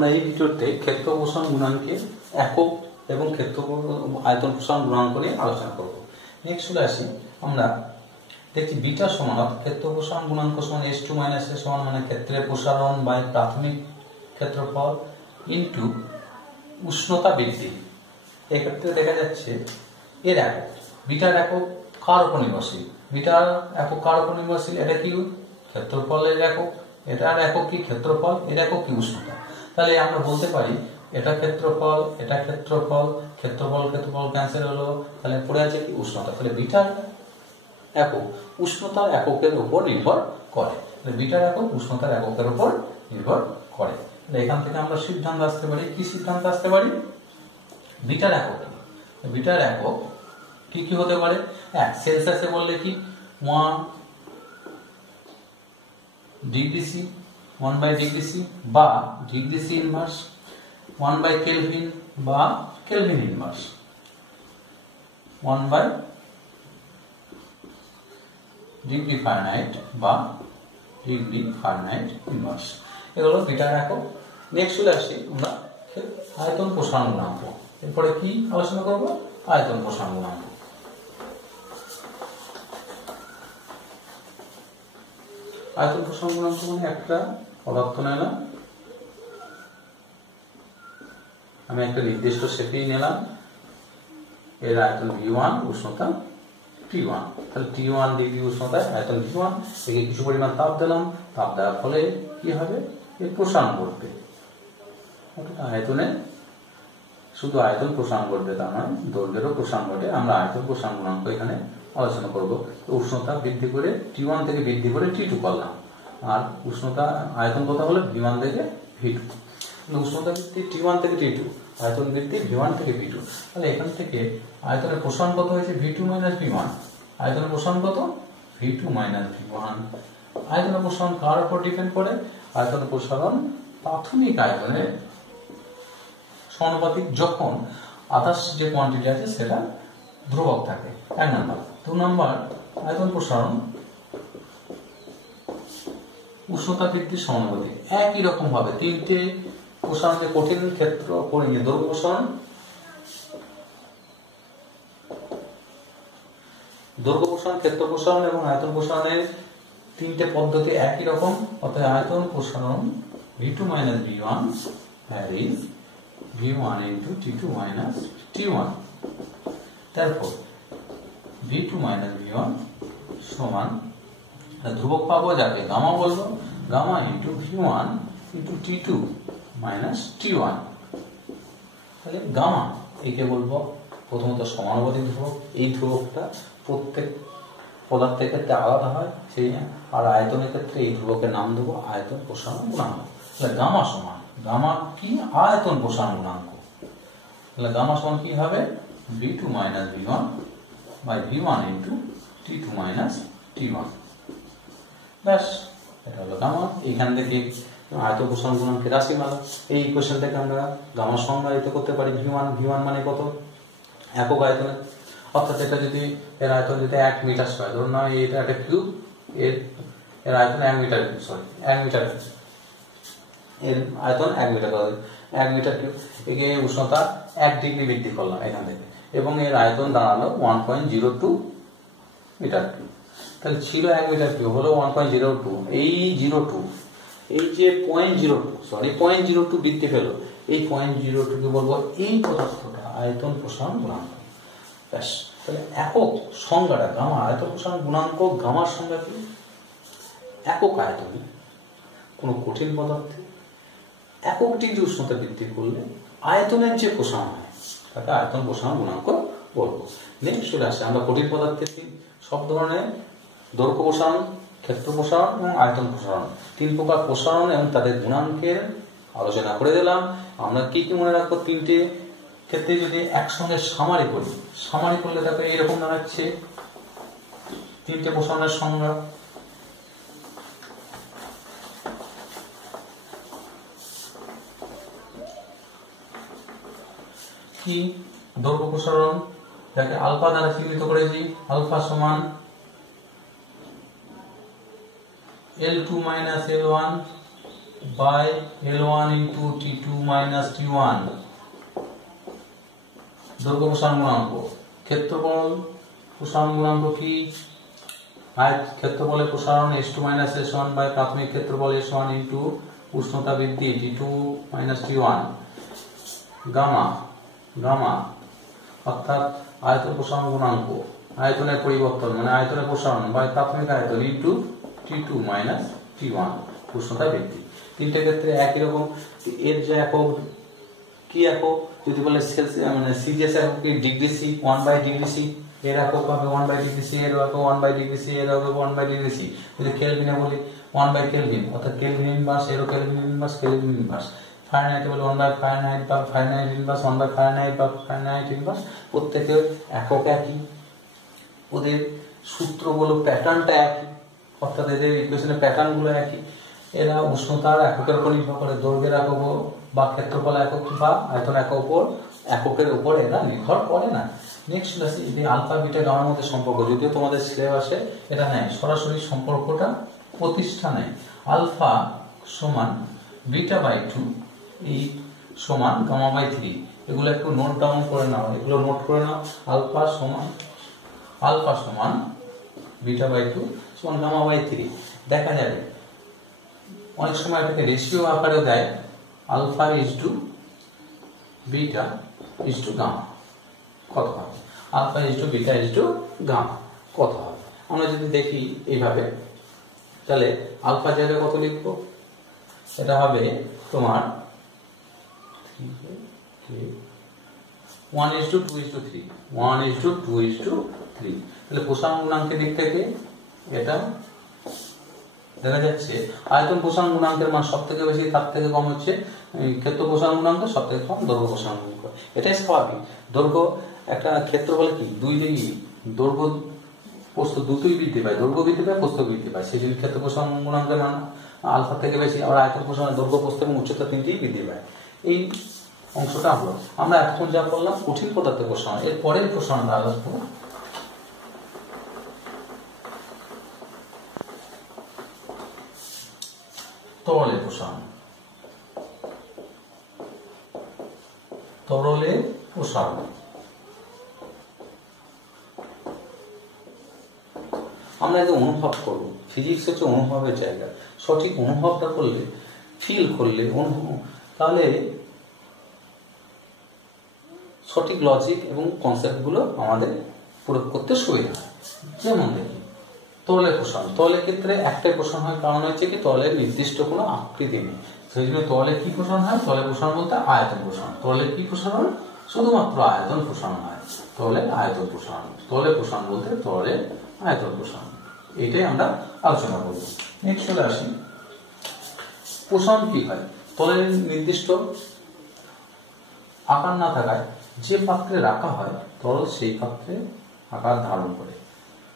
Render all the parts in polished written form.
আমরা এই ভিডিওতে ক্ষেত্র প্রসারণ গুণাঙ্কের একক এবং ক্ষেত্র আয়তন প্রসারণ গুণাঙ্ক নিয়ে আলোচনা করব। নেক্সট চলে আসি, আমরা দেখছি বিটা সমান ক্ষেত্র প্রসারণ গুণাঙ্ক সমান S2 - A সমান মানে ক্ষেত্রের প্রসারণ বাই প্রাথমিক ক্ষেত্রফল ইনটু উষ্ণতা বৃদ্ধি। এক্ষেত্রে দেখা যাচ্ছে এর একক, বিটার একক কার উপর নির্ভরশীল? বিটার একক কার উপর নির্ভরশীল? এটা কি ক্ষেত্রফলের একক, এটার একক কি ক্ষেত্রফল, এর একক কি উষ্ণতা। তাহলে আমরা বলতে পারি এটা ক্ষেত্রফল, এটা ক্ষেত্রফল, ক্ষেত্রফল ক্ষেত্রফল ক্যান্সেল হলো, তাহলে পড়ে আছে কি উষ্ণতা। তাহলে বিটার একক উষ্ণতার এককের উপর নির্ভর করে, বিটার একক উষ্ণতার এককের উপর নির্ভর করে। এখান থেকে আমরা সিদ্ধান্ত আসতে পারি, কি সিদ্ধান্ত আসতে পারি? বিটার একক, বিটার একক কি কি হতে পারে? সেলসিয়াসে বললে কি 1 ডিগ্রি সি, 1/ডিগ্রি সি বা ডিগ্রি সি ইনভার্স, 1/কেলভিন বা কেলভিন ইনভার্স, 1/ডিগ্রি ফারেনহাইট বা ডিগ্রি ফারেনহাইট ইনভার্স। এগুলো বিটার একক। নেক্সট চলে আসি আমরা আয়তন প্রসারণ গুণাঙ্ক। এরপরে কি আলোচনা করব? আয়তন প্রসারণ গুণাঙ্ক। আয়তন প্রসারণ গুণাঙ্ক মানে একটা পদার্থ নিলাম, আমি একটা নির্দিষ্ট শেপে নিলাম, এর আয়তন V1, উষ্ণতা T1। তাহলে T1 ডিগ্রি উষ্ণতায় আয়তন V1, একে কিছু পরিমাণ তাপ দিলাম, তাপ দেওয়ার ফলে কি হবে? এর প্রসারণ ঘটবে। আয়তনে শুধু আয়তন প্রসারণ ঘটবে তা নয়, দৈর্ঘ্যেরও প্রসারণ ঘটে। আমরা আয়তন প্রসারণ গুণাঙ্ক এখানে আলোচনা করব। উষ্ণতা বৃদ্ধি করে T1 থেকে বৃদ্ধি করে T2 করলাম, আর উষ্ণতা আয়তন কত হলো? V1 থেকে V2। উষ্ণতা বৃদ্ধি T1 থেকে T2, আয়তন বৃদ্ধি V1 থেকে V2। তাহলে এখান থেকে আয়তনের প্রসারণ কত হয়েছে? V2 - V1। আয়তনের প্রসারণ কত? V2 - V1। আয়তনের প্রসারণ কার উপর ডিপেন্ড করে? আয়তনের প্রসারণ প্রাথমিক আয়তনের সমানুপাতিক যখন আদার্স যে কোয়ান্টিটি আছে সেটা ধ্রুবক থাকে, 1 নম্বর। 2 নম্বর, আয়তন প্রসারণ উষ্ণতা বৃদ্ধির সমানুপাতিক। একই রকম ভাবে তিনটে প্রসারণ, যে কঠিন ক্ষেত্র দৈর্ঘ্য প্রসারণ, দৈর্ঘ্য প্রসারণ, ক্ষেত্র প্রসারণ এবং আয়তন প্রসারণের তিনটে পদ্ধতি একই রকম। অর্থাৎ আয়তন প্রসারণ V2 - V1 is V1 into T2 - T1। তারপর V2 - V1 সমান ধ্রুবক পাবো যাকে গামা বলবো, gamma into V1 into T2 - T1। তাহলে গামা একে বলবো প্রথমত সমানুপাতিক ধ্রুবক। এই ধ্রুবকটা প্রত্যেক পদার্থের ক্ষেত্রে আলাদা হয়, সেই আর আয়তনের ক্ষেত্রে এই ধ্রুবকের নাম দেবো আয়তন প্রসারণ গুণাঙ্ক। তাহলে গামা সমান, গামা কি? আয়তন প্রসারণ গুণাঙ্ক। তাহলে গামা সমান কি হবে? V2 - V1 by V1 into T2 - T1। ব্যাস, এটা হলো গামা। এইখান থেকে আয়তন প্রসারণ গুণাঙ্কের রাশিমালা। এই ইকুয়েশন থেকে আমরা গামা সংজ্ঞায়িত করতে পারি। V1 মানে কত? একক আয়তনে। অর্থাৎ এটা যদি এর আয়তন যদি 1 মিটার হয়, ধরুন না এটা একটা কিউব, এর আয়তন 1 মিটার, সরি 1 মিটার, এর আয়তন 1 মিটার, 1 মিটার কিউব। একে উষ্ণতা 1 ডিগ্রি বৃদ্ধি করলাম এখান থেকে, এবং এর আয়তন দাঁড়ালো 1.02 মিটার কিউব। তাহলে ছিল 1 মিটার কিউব, হলো 1.02। এই 02, এই যে 0.02 বৃদ্ধি পেল, এই 0.02 কে বলবো এই পদার্থটা আয়তন প্রসারণ গুণাঙ্ক। ব্যাস, তাহলে একক সংজ্ঞাটা গামা, আয়তন প্রসারণ গুণাঙ্ক গামার সংজ্ঞা কি? একক আয়তনে কোনো কঠিন পদার্থে একক ডিগ্রি উষ্ণতা বৃদ্ধি করলে আয়তনের যে প্রসারণ হয় তাকে আয়তন প্রসারণ গুণাঙ্ক বলবো। নেক্সট চলে আসে, আমরা কঠিন পদার্থের সব ধরনের দৈর্ঘ্য প্রসারণ, ক্ষেত্র প্রসারণ এবং আয়তন প্রসারণ, 3 প্রকার প্রসারণ এবং তাদের গুণাঙ্কের আলোচনা করে দিলাম। আমরা কি কি মনে রাখবো? 3টে ক্ষেত্রে যদি একসঙ্গে সামারি করি, সামারি করলে তাকে এরকম দাঁড়াচ্ছে 3টে প্রসারণের সংজ্ঞা। কি? দৈর্ঘ্য প্রসারণ যাকে আলফা দ্বারা চিহ্নিত করেছি, আলফা সমান L2 - L1 by L1 into T2 minus T1 দৈর্ঘ্য প্রসারণ গুণাঙ্ক ক্ষেত্রফল প্রসারণ গুণাঙ্ক কি ক্ষেত্রফলের প্রসারণ S2 minus S1 by প্রাথমিক ক্ষেত্রফল S1 into উষ্ণতা বৃদ্ধি T2 minus T1 গামা অর্থাৎ আয়তন প্রসারণ গুণাঙ্ক আয়তনের পরিবর্তন মানে আয়তনের প্রসারণ বা প্রাথমিক আয়তন ইনটু T2 minus T1 উষ্ণতা বৃদ্ধি তিনটে ক্ষেত্রে একই রকম এর যে একক কি একক যদি বলে মানে সিজিএস একক কি degree C 1 by degree C এর একক হবে 1 বাই ডিগ্রি সি এর একক 1 বাই ডিগ্রি সি এর একক 1 বাই ডিগ্রি সি যদি কেলভিনে বলি 1 বাই কেলভিন অর্থাৎ কেলভিন ইনভার্স এর কেলভিন ইনভার্স ফারেনহাইট বলে 1 বাই ফারেনহাইট বা ফারেনহাইট ইনভার্স 1 বাই ফারেনহাইট বা ফারেনহাইট ইনভার্স প্রত্যেকের একক একই ওদের সূত্রগুলো প্যাটার্নটা একই অর্থাৎ এদের ইকুয়েশনের প্যাটার্নগুলো একই এরা উষ্ণতার এককের উপর নির্ভর করে দৈর্ঘ্যের একক বা ক্ষেত্রফল একক বা আয়তন এককের উপর এরা নির্ভর করে না নেক্সট আসি এই আলফা বিটা গামার মধ্যে সম্পর্ক যদিও তোমাদের সিলেবাসে এটা নেই সরাসরি সম্পর্কটা প্রতিষ্ঠা নেই আলফা সমান বিটা বাই 2 এই সমান গামা বাই 3 এগুলো একটু নোট ডাউন করে নাও এগুলো নোট করে নাও আলফা সমান বিটা বাই 2 সমান গামা বাই 3 দেখা যাবে অনেক সময় এটাকে রেশিও আকারে দেয় alpha is to beta is to gamma কত হবে alpha is to beta is to gamma কত হবে আমরা যদি দেখি এইভাবে তাহলে আলফা জায়গায় কত লিখবো এটা হবে তোমার 1 is to 2 is to 3 1 is to 2 is to 3 তাহলে প্রসারণ গুণাঙ্কের দিক থেকে এটা দেখা যাচ্ছে আয়তন প্রসারণ গুণাঙ্কের মান সবথেকে বেশি তার থেকে কম হচ্ছে ক্ষেত্র প্রসারণ গুণাঙ্ক সবথেকে কম দৈর্ঘ্য প্রসারণ গুণাঙ্ক এটাই স্বাভাবিক দৈর্ঘ্য একটা ক্ষেত্রফলে কি দুই দিকে দৈর্ঘ্য প্রস্থ দুটোই বৃদ্ধি পায় দৈর্ঘ্য বৃদ্ধি পায় প্রস্থ বৃদ্ধি পায় সেই জন্য ক্ষেত্র প্রসারণ গুণাঙ্কের মান আলফা থেকে বেশি আবার আয়তন প্রসারণ দৈর্ঘ্য প্রস্থ এবং উচ্চতা তিনটেই বৃদ্ধি পায় এই অংশটা হলো আমরা এখন যা করলাম কঠিন পদার্থের প্রসারণ এর পরের প্রসারণটা আসবো তরলের প্রসারণ আমরা যে অনুভব করবো ফিজিক্স হচ্ছে অনুভবের জায়গা সঠিক অনুভবটা করলে ফিল করলে তাহলে সঠিক লজিক এবং কনসেপ্ট গুলো আমাদের প্রয়োগ করতে সুবিধা হয় যেমন দেখি তরলের প্রসারণ তরলের ক্ষেত্রে একটাই প্রসারণ হয় কারণ হচ্ছে কি তরলের নির্দিষ্ট কোনো আকৃতি নেই সেই জন্য তরলের কি প্রসারণ হয় তরলের প্রসারণ বলতে আয়তন প্রসারণ তরলের কি প্রসারণ শুধুমাত্র আয়তন প্রসারণ হয় তরলের আয়তন প্রসারণ তরলের প্রসারণ বলতে তরলের আয়তন প্রসারণ এটাই আমরা আলোচনা করব নেক্সট চলে আসি প্রসারণ কি হয় তরলের নির্দিষ্ট আকার না থাকায় যে পাত্রে রাখা হয় তরল সেই পাত্রে আকার ধারণ করে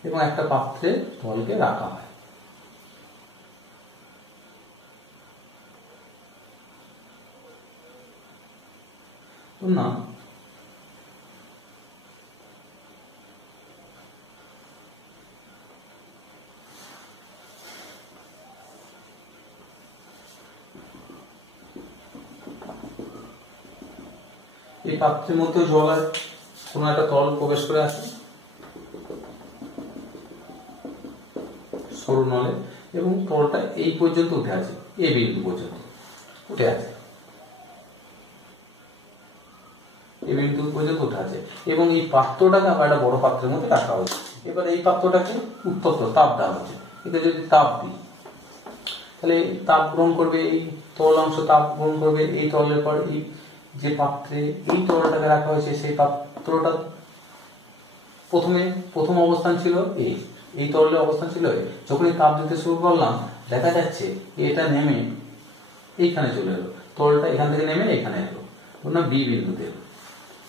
এবং একটা পাত্রে তরলকে রাখা হয় না এই পাত্রের মধ্যে জল আর কোনো একটা তরল প্রবেশ করে আছে সরু নলে এবং তরলটা এই পর্যন্ত উঠে আছে এই বিন্দু পর্যন্ত উঠে আছে এই বিন্দু পর্যন্ত উঠে আছে এবং এই পাত্রটাকে আমরা একটা বড় পাত্রের মধ্যে রাখা হয়েছে এবার এই পাত্রটাকে উত্তপ্ত তাপ দেওয়া হচ্ছে এটা যদি তাপ দিই তাহলে তাপ গ্রহণ করবে এই তরল অংশ তাপ গ্রহণ করবে এই তরলের পর এই যে পাত্রে এই তরলটাকে রাখা হয়েছে সেই পাত্রটা প্রথম অবস্থান ছিল এই তরলের অবস্থান ছিল যখন এই তাপ দিতে শুরু করলাম দেখা যাচ্ছে এটা নেমে এইখানে চলে এলো তরলটা এখান থেকে নেমে এখানে এলো না বি বিন্দুতে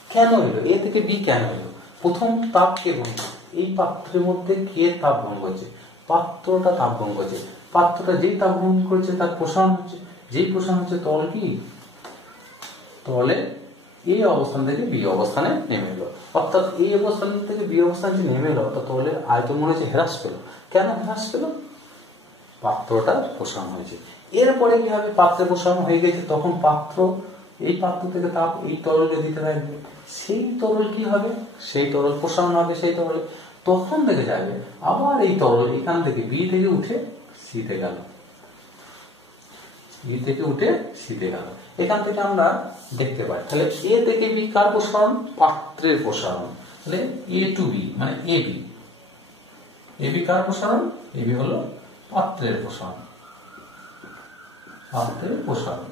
কেন এলো এ থেকে বি কেন এলো প্রথম তাপ কে গ্রহণ করছে এই পাত্রের মধ্যে কে তাপ গ্রহণ করছে পাত্রটা তাপ গ্রহণ করছে পাত্রটা যেই তাপ গ্রহণ করছে তার প্রসারণ হচ্ছে যেই প্রসারণ হচ্ছে তরল কি তরলে এই অবস্থান থেকে বি অবস্থানে নেমে এলো অর্থাৎ এই অবস্থান থেকে বি অবস্থানে যে নেমে এলো অর্থাৎ তরলের আয়তন মনে হচ্ছে হ্রাস পেল কেন হ্রাস পেল পাত্রটা প্রসারণ হয়েছে। এরপরে কি হবে, পাত্রে প্রসারণ হয়ে গেছে, তখন এই পাত্র থেকে তাপ এই তরলকে দিতে থাকবে, সেই তরল কি হবে, সেই তরল প্রসারণ হবে, সেই তরলে তখন থেকে যাবে আবার এই তরল এখান থেকে বি থেকে উঠে সিতে গেল, বি থেকে উঠে সিতে গেল। এখান থেকে আমরা দেখতে পাই তাহলে এ থেকে বি কার প্রসারণ, পাত্রের প্রসারণ। তাহলে এ টু বি মানে এবি কার প্রসারণ, এবি হলো পাত্রের প্রসারণ, পাত্রের প্রসারণ।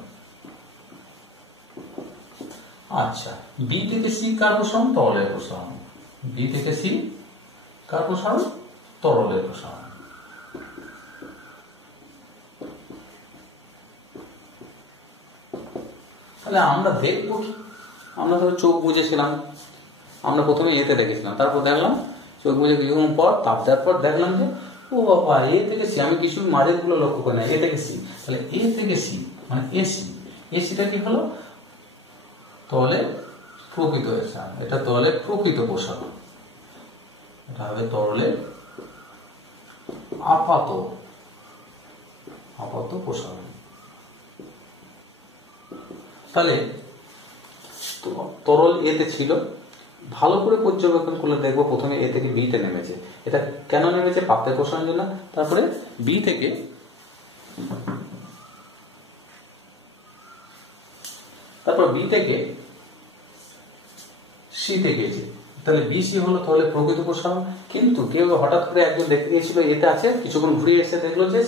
আচ্ছা, বি থেকে সি কার প্রসারণ, তরলের প্রসারণ। বি থেকে সি কার প্রসারণ, তরলের প্রসারণ। তাহলে আমরা দেখবো কি, আমরা ধরো চোখ বুঝেছিলাম, আমরা প্রথমে এতে দেখেছিলাম, তারপর দেখলাম চোখ বুঝে কিছুক্ষণ পর তাপ দেওয়ার পর দেখলাম যে ও বাবা এ থেকে সি, আমি কিছু মাঝের গুলো লক্ষ্য করি না, এ থেকে সি, তাহলে এ থেকে সি মানে এসি, এসিটা কি হলো, তরলের প্রকৃত প্রসারণ, এটা তরলের প্রকৃত প্রসারণ, এটা হবে তরলের আপাত প্রসারণ। তাহলে তরল এতে ছিল, ভালো করে পর্যবেক্ষণ করলে দেখবো প্রথমে এ থেকে বিতে নেমেছে, এটা কেন নেমেছে, পাত্রের প্রসারণের জন্য, তারপরে বি থেকে সিতে গেছে, তাহলে বিসি হলো তাহলে প্রকৃত প্রসারণ। কিন্তু কেউ হঠাৎ করে একজন দেখতে গিয়েছিল এতে আছে, কিছুক্ষণ ঘুরে এসে দেখলো যে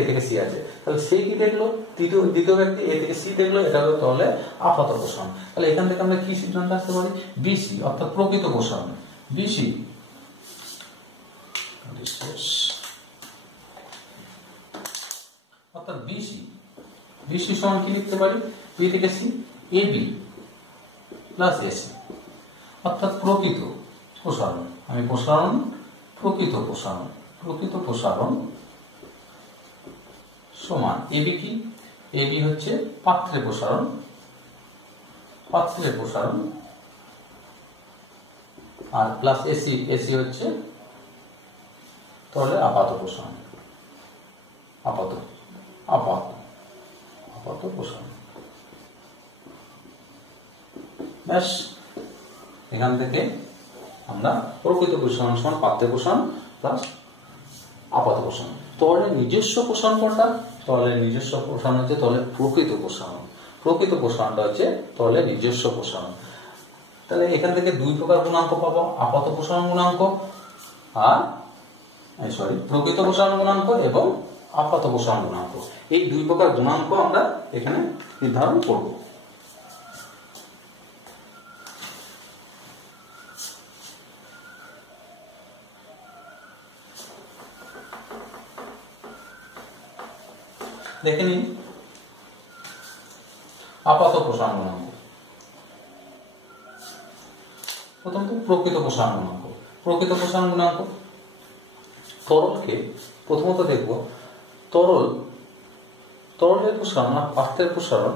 এ থেকে সি আছে, তাহলে সে কি দেখলো, দ্বিতীয় ব্যক্তি এ থেকে সি দেখলো, এটা হলো তাহলে আপাত প্রসারণ। তাহলে এখান থেকে আমরা কি সিদ্ধান্ত আসতে পারি, বিসি অর্থাৎ প্রকৃত প্রসারণ, বিসি অর্থাৎ বিসি সমান কি লিখতে পারি, বি থেকে সি এবি প্লাস এসি অর্থাৎ প্রকৃত প্রসারণ। আমি প্রকৃত প্রসারণ সমান এবি কি, এবি হচ্ছে পাত্রের প্রসারণ, আর প্লাস এসি হচ্ছে তাহলে আপাত প্রসারণ, আপাত প্রসারণ। ব্যাস, এখান থেকে আমরা প্রকৃত প্রসারণ সমান পাত্রের প্রসারণ প্লাস আপাত প্রসারণ। তরলের নিজস্ব প্রসারণ কোনটা, তরলের নিজস্ব প্রসারণ হচ্ছে তরলের প্রকৃত প্রসারণ, প্রকৃত প্রসারণটা হচ্ছে তরলের নিজস্ব প্রসারণ। তাহলে এখান থেকে দুই প্রকার গুণাঙ্ক পাবো, আপাত প্রসারণ গুণাঙ্ক আর প্রকৃত প্রসারণ গুণাঙ্ক এবং আপাত প্রসারণ গুণাঙ্ক। এই দুই প্রকার গুণাঙ্ক আমরা এখানে নির্ধারণ করব। দেখে নিন আপাত প্রসারণ গুণাঙ্ক। প্রথমত প্রকৃত প্রসারণ গুণাঙ্ক। প্রকৃত প্রসারণ গুণাঙ্ক তরলকে প্রথমত দেখব, তরলের প্রসারণ আর পাত্রের প্রসারণ,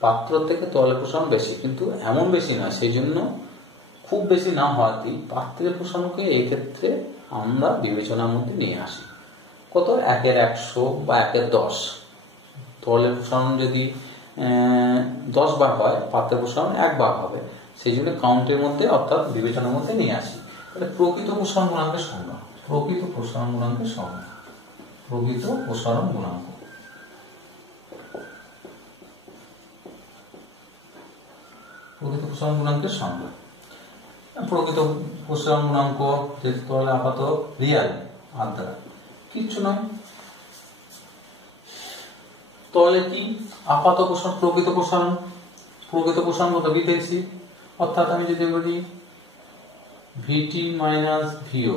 পাত্র থেকে তরলের প্রসারণ বেশি, কিন্তু এমন বেশি না, সেই জন্য খুব বেশি না হওয়াতেই পাত্রের প্রসারণকে এই ক্ষেত্রে আমরা বিবেচনার মধ্যে নিয়ে আসি। কত, 1/100 বা 1/10। তরলের প্রসারণ যদি 10 বার হয়, পাত্রের প্রসারণ 1 বার হবে, সেই জন্য কাউন্টের মধ্যে অর্থাৎ বিবেচনার মধ্যে নিয়ে আসি। তাহলে প্রকৃত প্রসারণ গুণাঙ্কের সংজ্ঞা, প্রকৃত প্রসারণ গুণাঙ্কের সংজ্ঞা, প্রকৃত প্রসারণ গুণাঙ্ক। প্রকৃত প্রসারণ গুণাঙ্কের সংজ্ঞা, প্রকৃত প্রসারণ গুণাঙ্ক যেহেতু তরলে আপাত রিয়াল আর দ্বারা কিচ্ছু নয়। তরলে কি আপাত প্রসারণ, প্রকৃত প্রসারণ কত, বি থেকে সি, অর্থাৎ আমি যদি বলি ভিটি মাইনাস ভিও,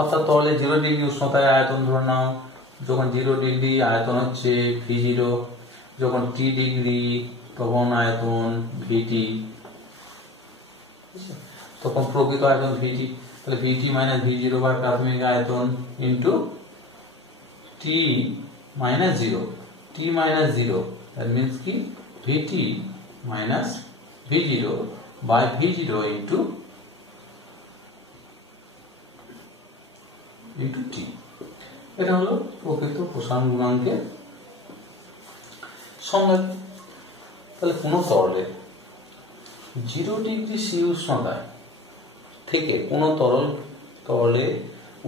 অর্থাৎ তরলে 0 ডিগ্রি উষ্ণতায় আয়তন ধরে নাও, যখন 0 ডিগ্রি আয়তন হচ্ছে V0, যখন T ডিগ্রি তখন আয়তন VT, তখন প্রকৃত আয়তন VT। তাহলে VT মাইনাস V0 বাই প্রাথমিক আয়তন into T minus 0, T minus 0, that means কি VT minus V0 by V0 into into T. এটা হলো প্রকৃত প্রসারণ গুণাঙ্কের সংজ্ঞা। তাহলে কোনো তরলের 0 ডিগ্রি সি উষ্ণতায় থেকে কোনো তরলে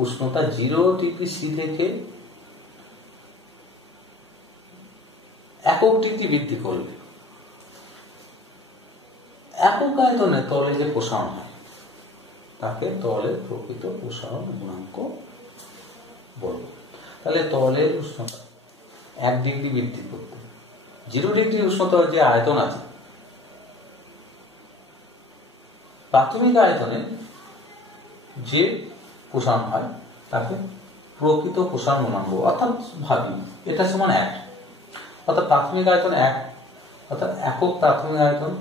উষ্ণতা 0 ডিগ্রি সি থেকে 1 ডিগ্রি বৃদ্ধি করলে একক আয়তনে তরলে যে প্রসারণ হয় তাকে তরলের প্রকৃত প্রসারণ গুণাঙ্ক বলবো। তাহলে তরলের উষ্ণতা 1 ডিগ্রি বৃদ্ধি করতে 0 ডিগ্রি উষ্ণতার যে আয়তন আছে, প্রাথমিক আয়তনে যে প্রসারণ হয় তাকে প্রকৃত প্রসারণ গুণাঙ্ক, অর্থাৎ ভাবি এটা সমান 1, অর্থাৎ প্রাথমিক আয়তন 1, অর্থাৎ একক প্রাথমিক আয়তন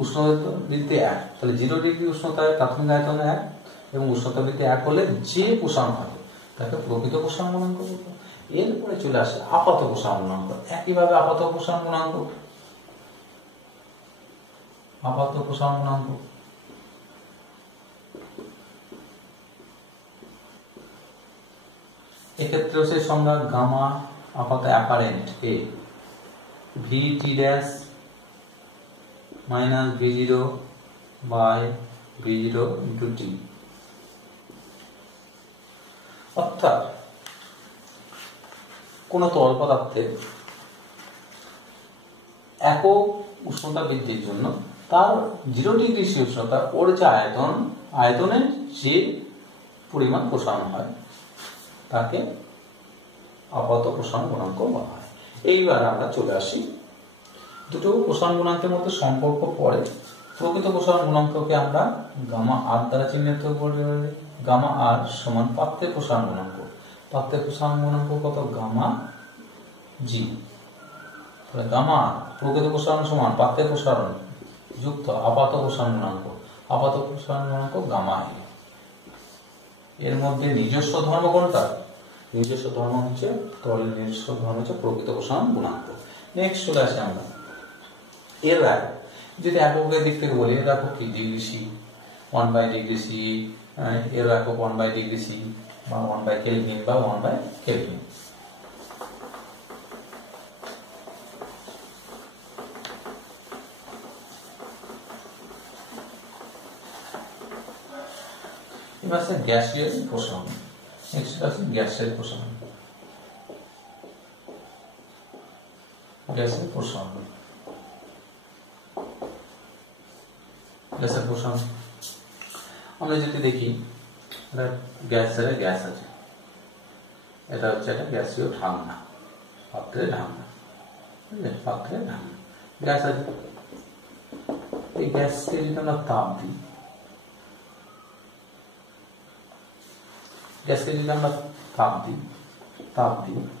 উষ্ণতা বৃদ্ধি 1। তাহলে 0 ডিগ্রি উষ্ণতায় প্রাথমিক আয়তন 1 এবং উষ্ণতা বৃদ্ধি 1 হলে যে প্রসারণ হয় তাকে প্রকৃত প্রসারণ গুণাঙ্ক বলবো। এরপরে চলে আসে আপাত প্রসারণ গুণাঙ্ক। একইভাবে আপাত প্রসারণ গুণাঙ্ক, আপাত প্রসারণ গুণাঙ্ক এক্ষেত্রে সেই সংজ্ঞা গামা আপাত অ্যাপারেন্ট এ VT dash minus V0 by V0 into T. অর্থাৎ কোন তরল পদার্থে একক উষ্ণতা বৃদ্ধির জন্য তার 0 ডিগ্রি সি উষ্ণতা ওর যে আয়তনের যে পরিমাণ প্রসারণ হয় তাকে আপাত প্রসারণ গুণাঙ্ক বলা হয়। এইবার আমরা চলে আসি দুটো প্রসারণ গুণাঙ্কের মধ্যে সম্পর্ক পড়ে। প্রকৃত প্রসারণ গুণাঙ্ককে আমরা গামা আর দ্বারা চিহ্নিত করে। গামা আর সমান পাত্রের প্রসারণ গুণাঙ্ক। পাত্রের প্রসারণ গুণাঙ্ক কত? Gamma g. তাহলে গামা প্রকৃত প্রসারণ সমান পাত্রের প্রসারণ যুক্ত আপাত প্রসারণ গুণাঙ্ক। আপাত প্রসারণ গুণাঙ্ক গামা এর মধ্যে নিজস্ব ধর্ম কোনটা? নিজস্ব ধর্ম হচ্ছে তরলের নিজস্ব ধর্ম হচ্ছে প্রকৃত প্রসারণ গুণাঙ্ক। নেক্সট চলে আসে আমরা এর একক। যদি এককের দিক থেকে বলি, এর একক কি? Degree C, 1 by degree C, এর একক 1 বাই ডিগ্রি সি বা 1 বাই কেলভিন বা 1 বাই কেলভিন। এবার আছে গ্যাসীয় প্রসারণ। নেক্সট আছে গ্যাসের প্রসারণ। গ্যাসের প্রসারণ, গ্যাসের প্রসারণ আমরা যদি দেখি, গ্যাসের গ্যাস আছে, এটা হচ্ছে একটা গ্যাসীয় ঢাকনা, পাত্রের ঢাকনা, পাত্রের ঢাকনা গ্যাস আছে। এই গ্যাসকে যদি আমরা তাপ দিই, গ্যাসকে যদি আমরা তাপ দিই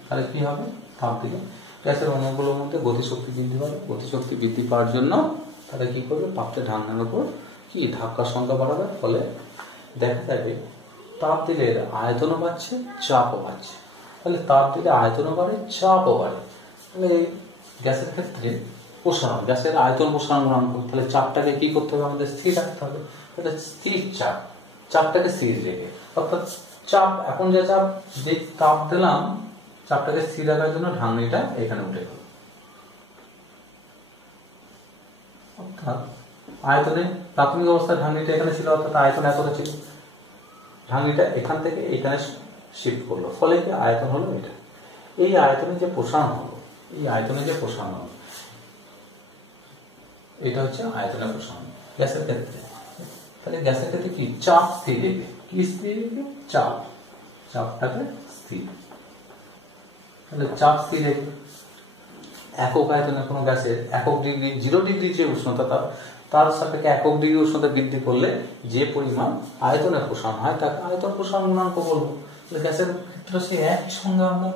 তাহলে কি হবে? তাপ দিলে গ্যাসের অণুগুলোর মধ্যে গতিশক্তি বৃদ্ধি পাবে। গতিশক্তি বৃদ্ধি পাওয়ার জন্য তাহলে কি করবে? পাত্রের ঢাকনার উপর কি ধাক্কার সংখ্যা বাড়াবে। ফলে দেখা যাবে তাপ দিলে আয়তনও বাড়ছে, চাপও বাড়ছে। তাহলে তাপ দিলে আয়তনও বাড়ে, চাপও বাড়ে। তাহলে এই গ্যাসের ক্ষেত্রে প্রসারণ, গ্যাসের আয়তন প্রসারণ গুণাঙ্ক, তাহলে চাপটাকে কি করতে হবে? আমাদের স্থির রাখতে হবে। এটা স্থির চাপ, চাপটাকে স্থির রেখে, অর্থাৎ চাপ এখন যে চাপ, যে তাপ দিলাম চাপটাকে স্থির রাখার জন্য ঢাকনিটা এখানে উঠে গেল। অর্থাৎ আয়তনে প্রাথমিক অবস্থায় ঢাকনিটা এখানে ছিল, অর্থাৎ আয়তন এতটা ছিল, ঢাকনিটা এখান থেকে এখানে শিফট করলো, ফলে কি আয়তন হলো এটা। এই আয়তনে যে প্রসারণ হলো, এই আয়তনে যে প্রসারণ হলো, এটা হচ্ছে আয়তনের প্রসারণ গ্যাসের ক্ষেত্রে। তাহলে গ্যাসের ক্ষেত্রে কি? চাপ স্থির রেখে। কি স্থির রেখে? চাপ, চাপটাকে স্থির। তাহলে চাপ স্থির রেখে একক আয়তনে কোনো গ্যাসের একক ডিগ্রি 0 ডিগ্রি যে উষ্ণতা, তার সাপেক্ষে একক ডিগ্রি উষ্ণতা বৃদ্ধি করলে যে পরিমাণ আয়তনের প্রসারণ হয় তাকে আয়তন প্রসারণ গুণাঙ্ক বলবো। তাহলে গ্যাসের ক্ষেত্রে সেই একই সঙ্গে আমরা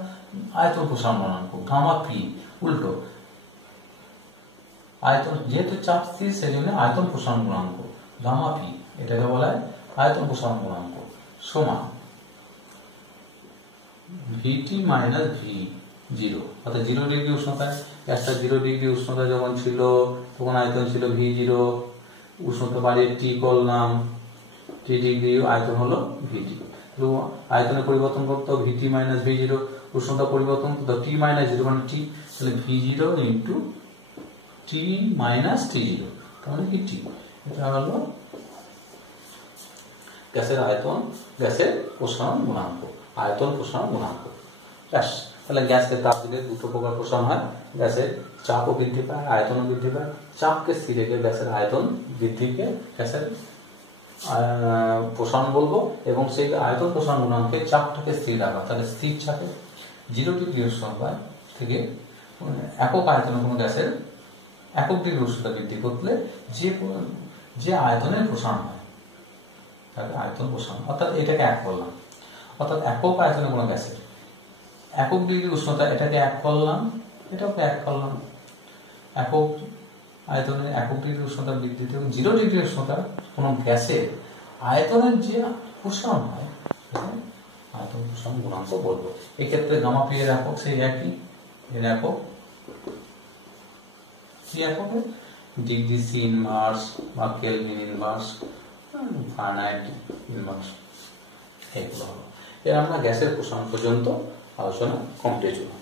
আয়তন প্রসারণ গুণাঙ্ক গামা পি, উল্টো আয়তন, যেহেতু চাপ স্থির সেই জন্য আয়তন প্রসারণ গুণাঙ্ক গামা পি, এটাকে বলা হয় আয়তন প্রসারণ গুণাঙ্ক, সমান ভিটি মাইনাস V0। অর্থাৎ 0 ডিগ্রি উষ্ণতায় গ্যাসটা 0 ডিগ্রি উষ্ণতা যখন ছিল তখন আয়তন ছিল V0, উষ্ণতা বাড়িয়ে টি করলাম, টি ডিগ্রি, আয়তন হলো VT। আয়তনে পরিবর্তন করতে হবে VT মাইনাস V0, উষ্ণতা পরিবর্তন করতে হবে T মাইনাস 0 মানে T, তাহলে V0 into T minus T0 তাহলে কি T, এটা হলো গ্যাসের আয়তন, গ্যাসের প্রসারণ গুণাঙ্ক, আয়তন প্রসারণ গুণাঙ্ক। ব্যাস, তাহলে গ্যাসকে তাপ দিলে দুটো প্রকার প্রসারণ হয়, গ্যাসের চাপও বৃদ্ধি পায়, আয়তনও বৃদ্ধি পায়। চাপকে স্থির রেখে গ্যাসের আয়তন বৃদ্ধিকে গ্যাসের প্রসারণ বলবো, এবং সেই আয়তন প্রসারণ গুণাঙ্কে চাপটাকে স্থির রাখা। তাহলে স্থির চাপে 0 ডিগ্রি উষ্ণতা থেকে একক আয়তনে কোনো গ্যাসের একক ডিগ্রি উষ্ণতা বৃদ্ধি করলে যে আয়তনের প্রসারণ হয় তাকে আয়তন প্রসারণ, অর্থাৎ এটাকে এক করলাম। অর্থাৎ একক আয়তনে কোনো গ্যাসের একক ডিগ্রি উষ্ণতা, এটাকে এক করলাম, এটাকে এক করলাম। একক আয়তনে একক ডিগ্রি উষ্ণতা বৃদ্ধিতে এবং 0 ডিগ্রি উষ্ণতা কোনো গ্যাসের আয়তনের যে প্রসারণ হয় আয়তন প্রসারণ গুণাঙ্ক বলবো। এক্ষেত্রে গামা পি এর একক সেই একই, এর একক কি একক, ডিগ্রি সি ইনভার্স বা কেলভিন ইনভার্স, ফারেনহাইট ইনভার্স, এগুলো হলো। এর আমরা গ্যাসের প্রসারণ পর্যন্ত আলোচনা কমপ্লিট হলো।